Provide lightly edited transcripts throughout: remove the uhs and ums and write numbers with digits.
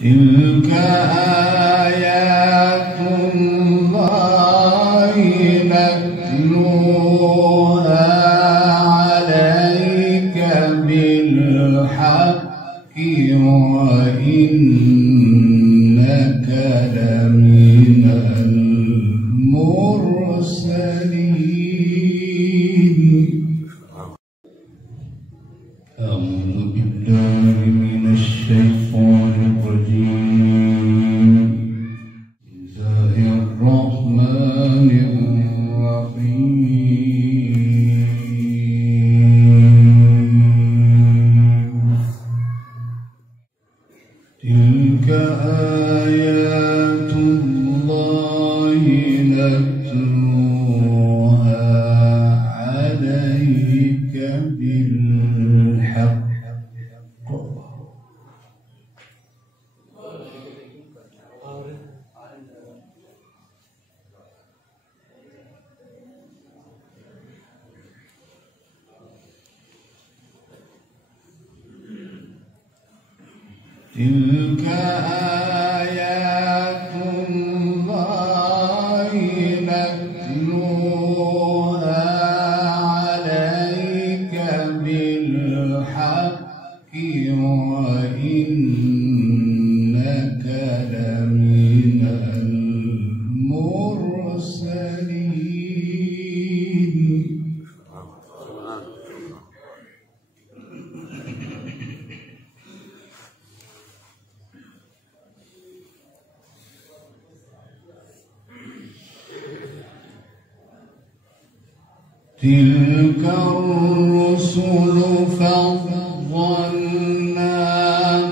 تلك آيات الله نتلوها عليك بالحق وإنك لمن المرسلين. أعوذ بالله من الشيطان الرجيم. بسم الله الرحمن الرحيم. تلك آيات الله نتلوها عليك بالحق تلك آيات الله نتلوها عليك بالحق وإنك لمن المرسلين. تلك الرسل فضلنا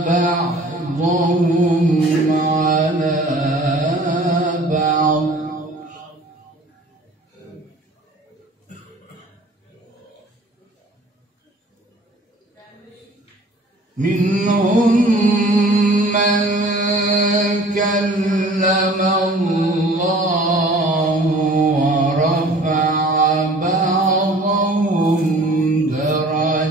بعضهم على بعض منهم من كلم الله ورفع بعضهم درجات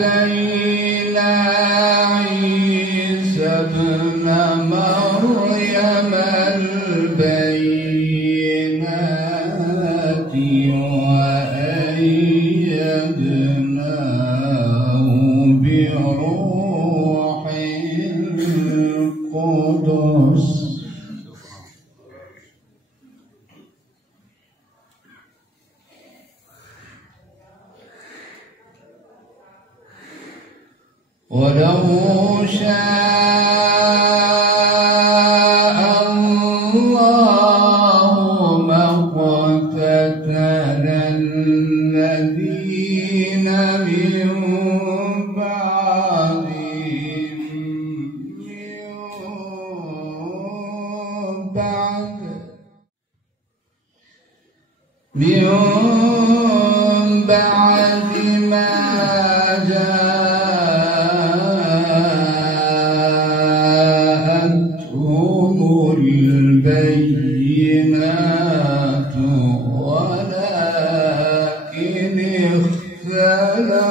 وآتينا عيسى ابن مريم البينات وأيدناه بروح القدس ولو شاء الله ما اقتتل الذين من بعد ما جاءتهم البينات ولكن اختلفوا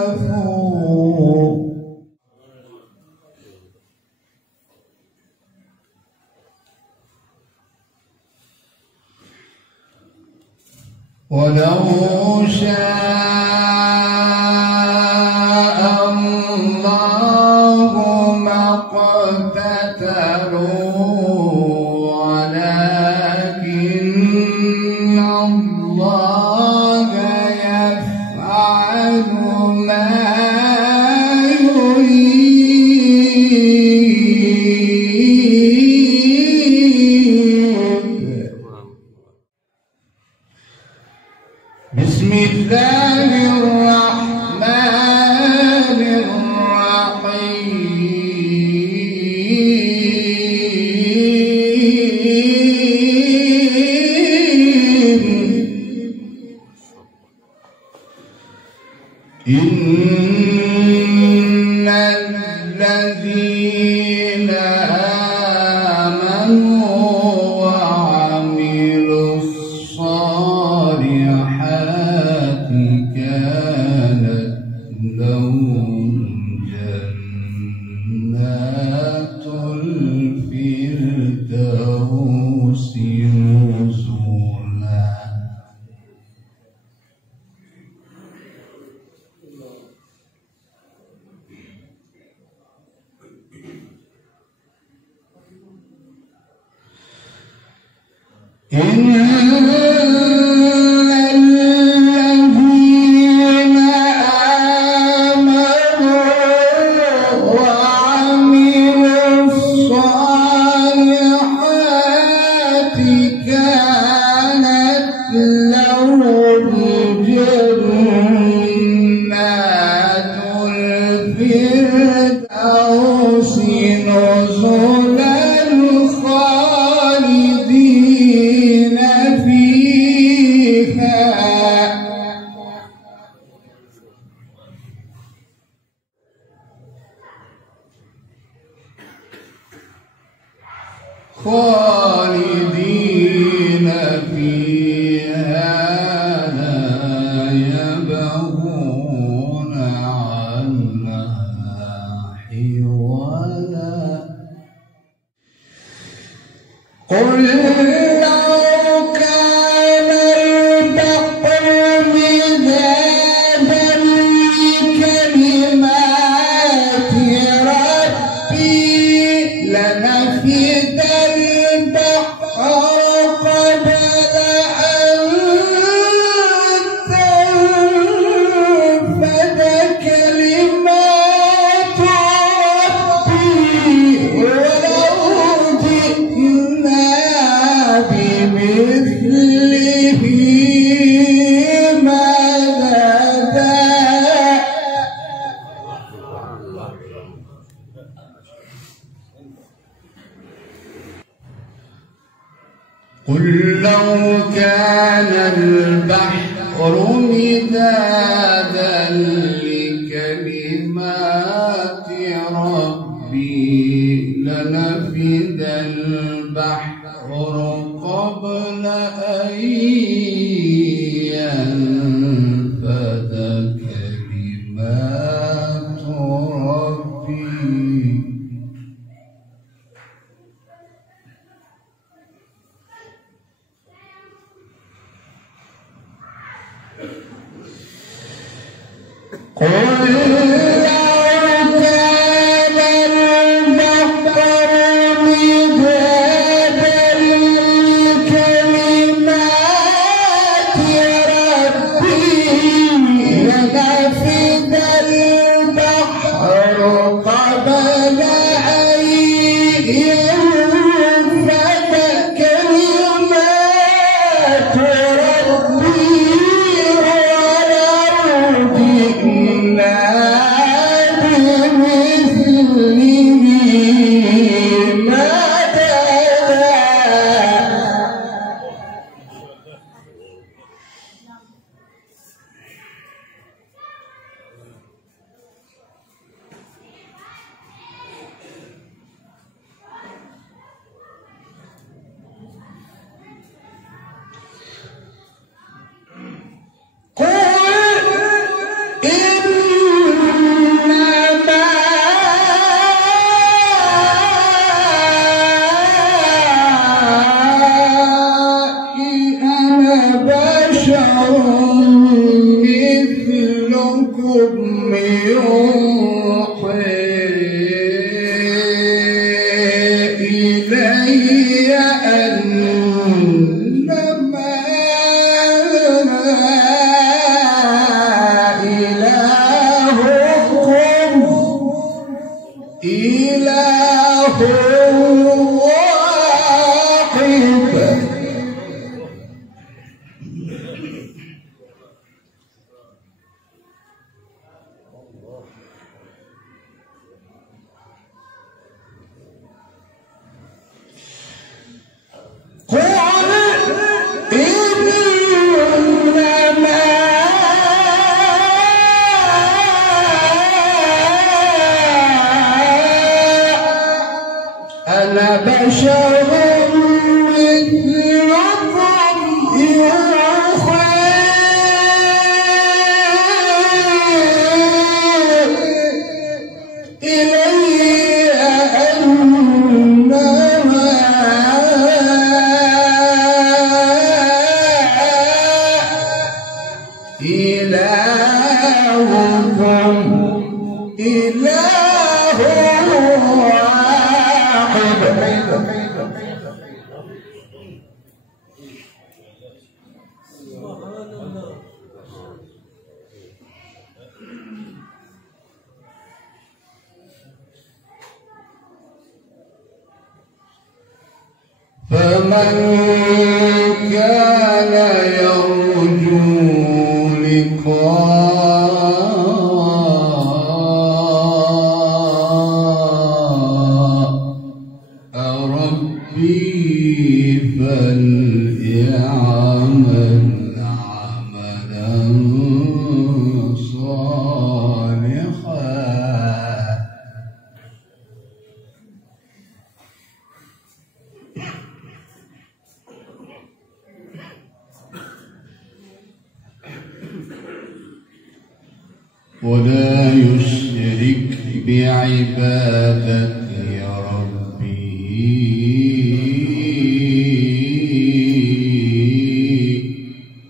ولو شاء الله ما اقتتلوا ولكن الله يفعل ما يريد. بسم الله خالدين فيها لا يبغون عنها حولا. قل لو كان البحر مدادا لكلمات ربي لنفد البحر قبل أن تنفد كلمات ربي ولو جئنا بمثله مددا. قل لو كان البحر مدادا لكلمات ربي لنفد البحر قبل أن ينفد كلمات ربي. قل لو كان البحر مدادا لكلمات ربي لنفد البحر قبل أن ينفد كلمات ربي ولو جئنا بمثله مددا. مثلكم يوحي إلي أنما إلهكم إله واحد. أنا بشر مثلكم يوحى إلي أنما إلهكم إله واحد. فمن كان يرجو لقاء ربه فليعمل عملا صالحا. ولا يشرك بعبادة ربه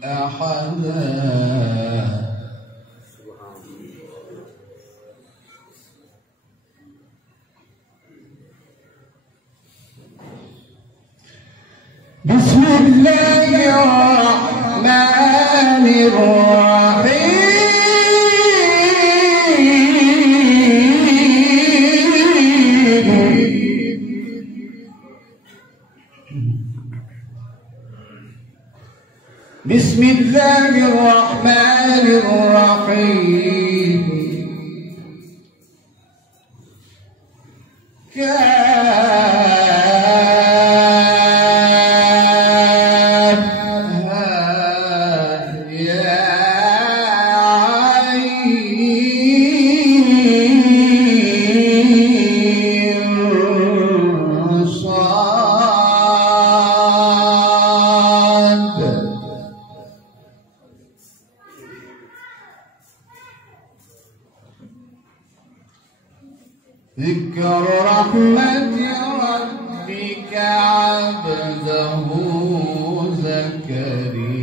أحدا. بسم الله الرحمن الرحيم. بسم الله الرحمن الرحيم. ذكر رحمة ربك عبده زكريا.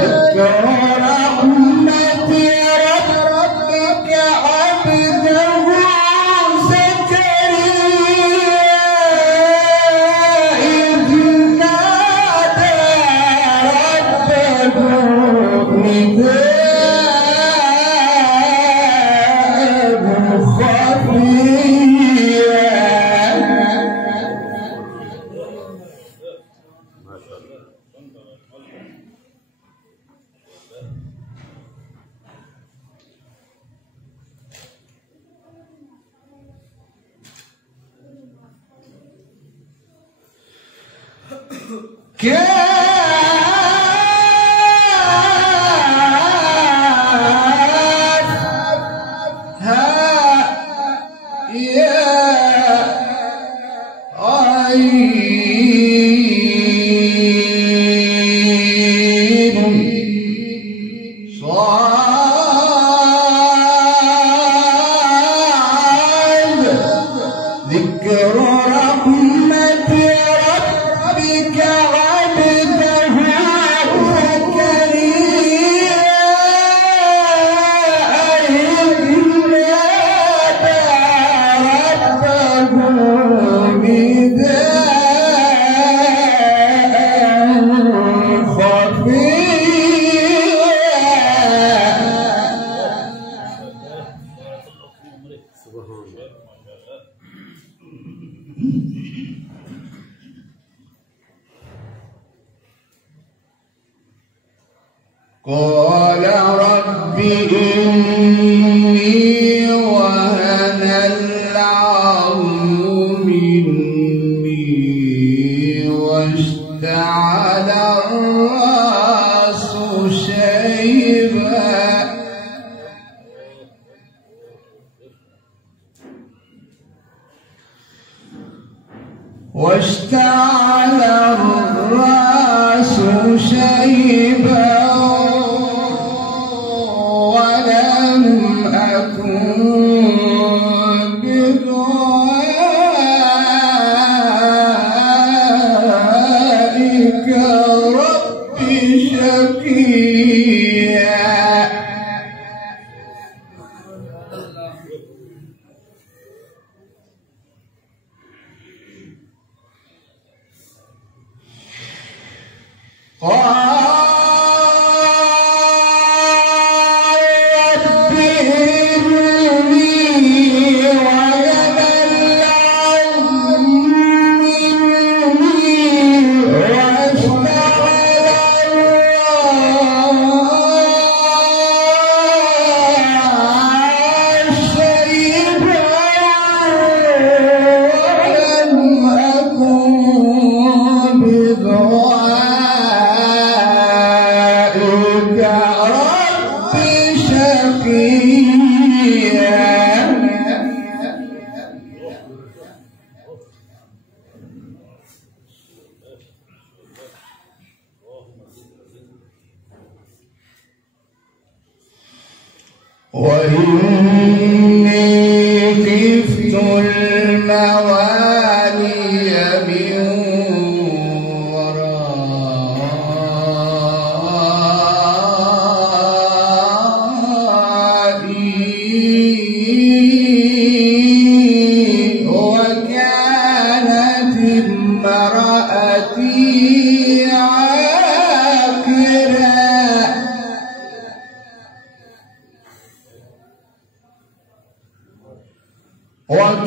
ذكر رحمة ربك عبده زكريا إذ نادى ربه نداء خفيا. قال رب إني وهن العظم مني واشتعل الرأس شيبا واشتعل الرأس شيبا ولم أكن بدعائك وإني خفت الموالي من ورائي وكانت امرأتي عاقرا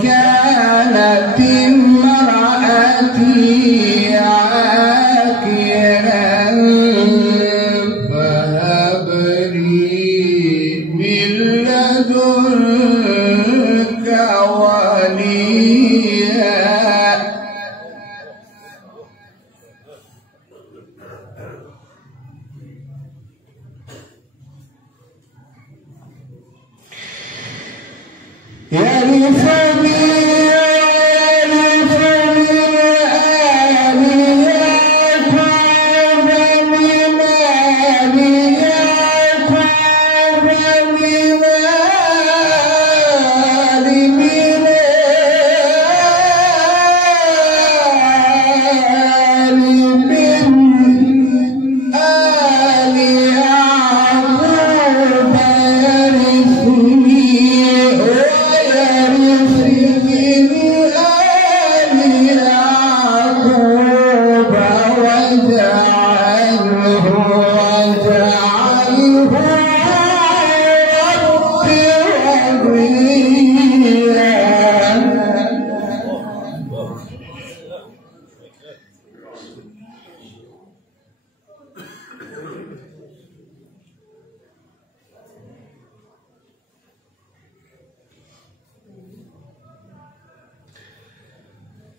وكانت امرأتي عاقرا فهب لي من لدنك وليا يرثني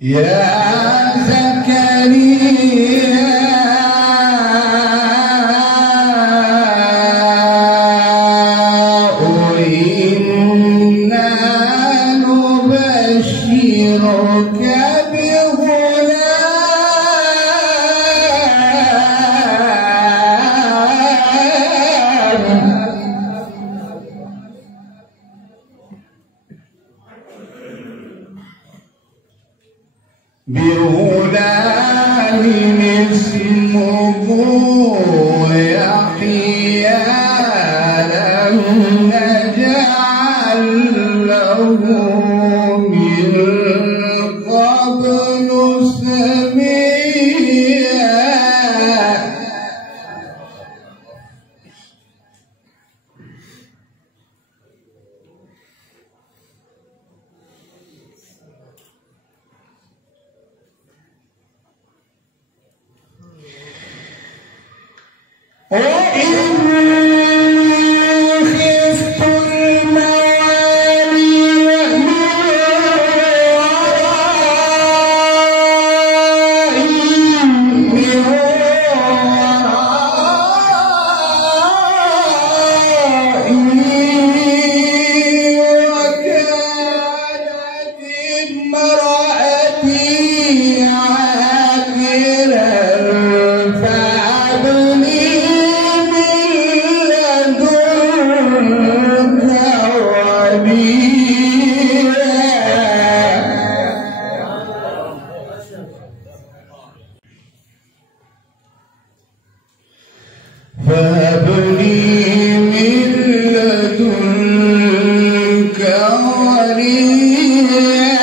يا زكريا إنا نبشرك بغلام اسمه يحيى لم نجعل له من قبل سميا خفت الموالي من ورائي وكانت امرأتي عاقرا فهب لي من لدنك وليا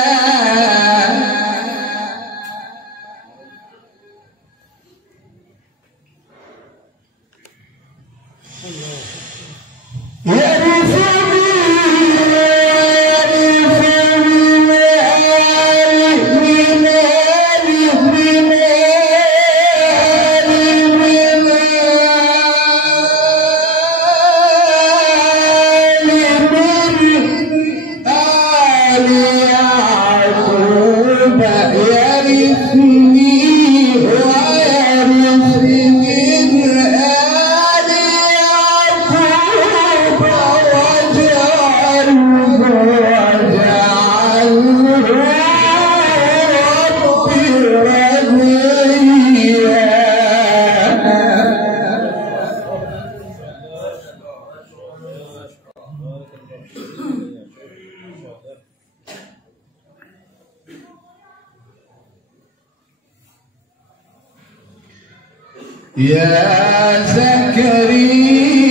يا زكريا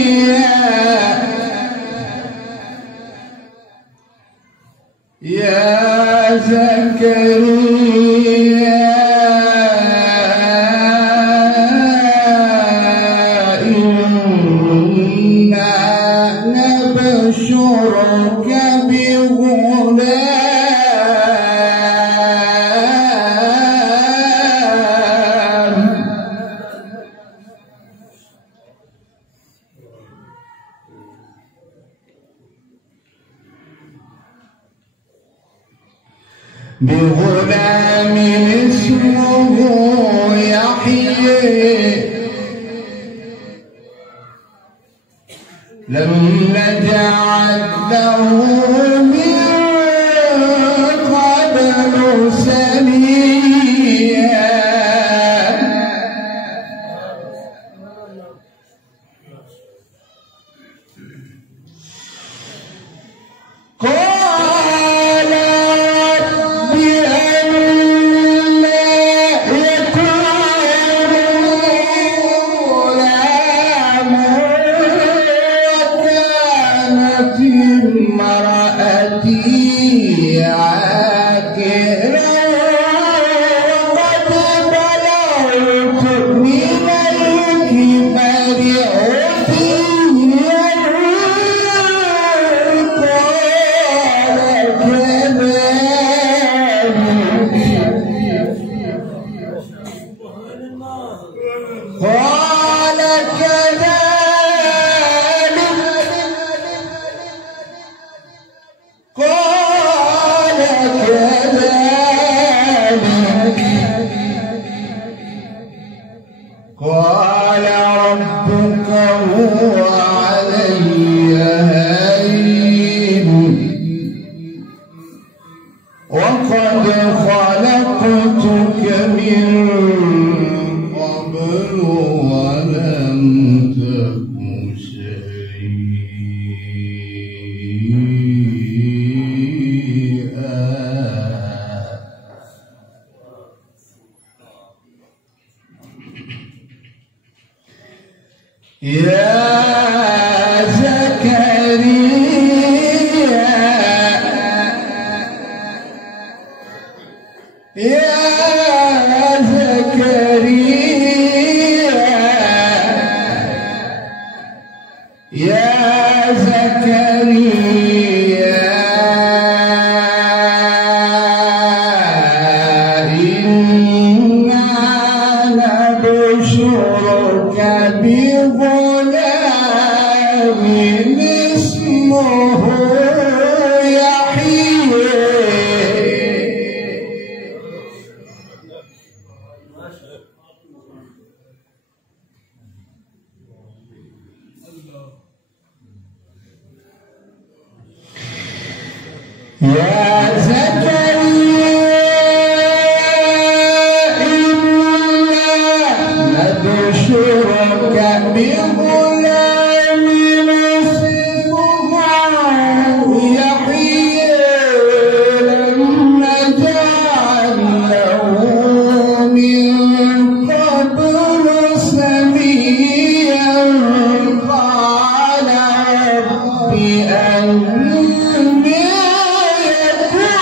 يا زكريا إنا نبشرك بغلام اسمه يحيى لم نجعل له من قبل سميا امرأتي عاقرا وقد بلغت من الكبر عتيا قال قال ربك هو علي هين وقد خلقتك من قبل ولم تك شيئا يا زكريا يا زكريا يا زكريا إنا نبشرك بغلام اسمه يحيى يا زكريا إنا نبشرك بغلام اسمه يحيى لم نجعل له من قبل سميا قال رب أني يكون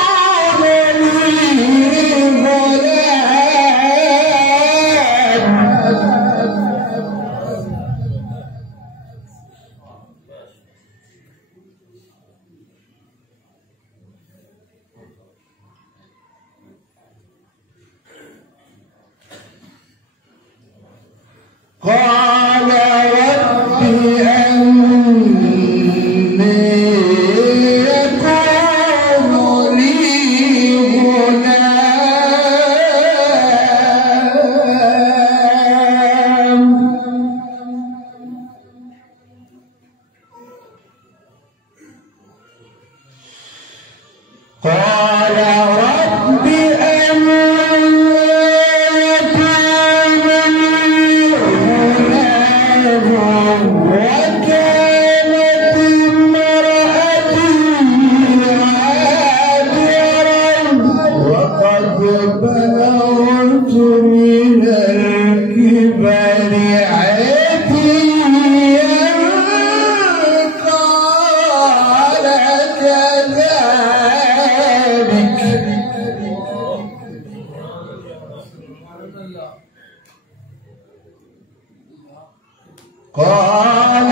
قال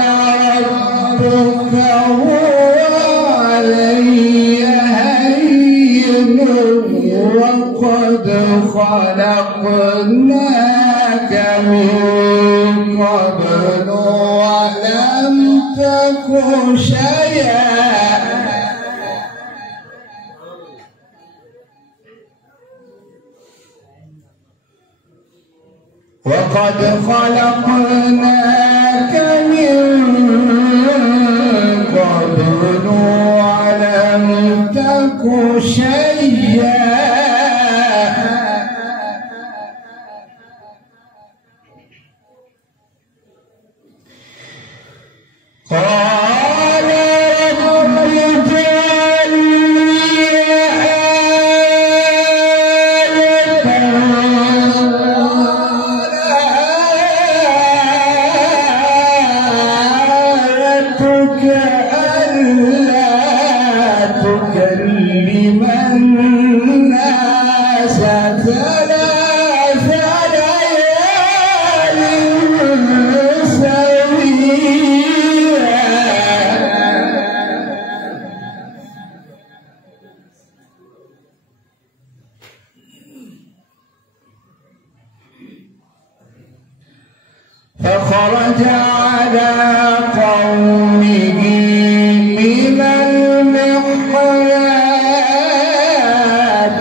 ربك هو علي هين وقد خلقناك من قبل ولم تك شيئا وقد خلقناك من قبل ولم تك شيئا قال رب اجعل آيتك ألا تكلم الناس ثلاث ليال فخرج على قومه من المحراب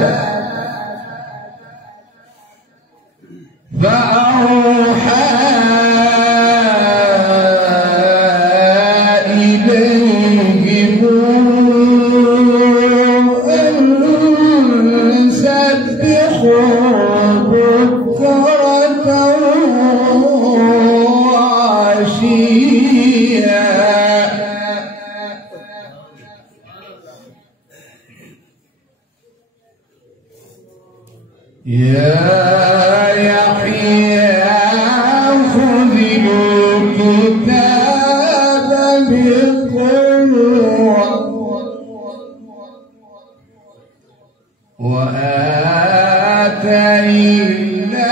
فأوحى إليهم أن سبحوا بكرة يا يحيى خذ الكتاب بقوة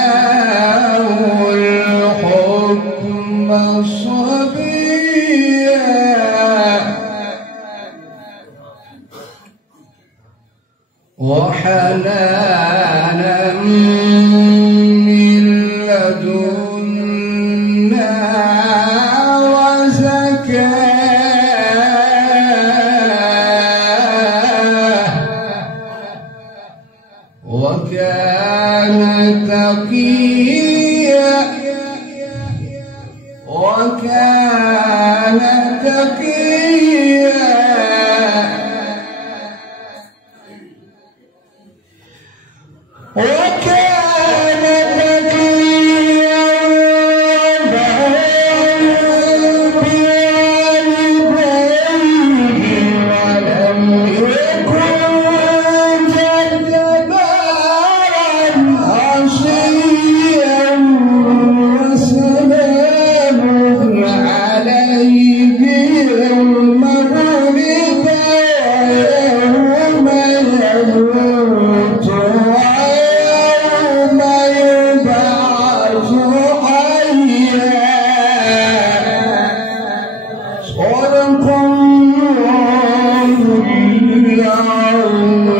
وآتيناه الحكم صبيا وحنانا من لدنا وزكاة وكان تقيا صدق الله العظيم.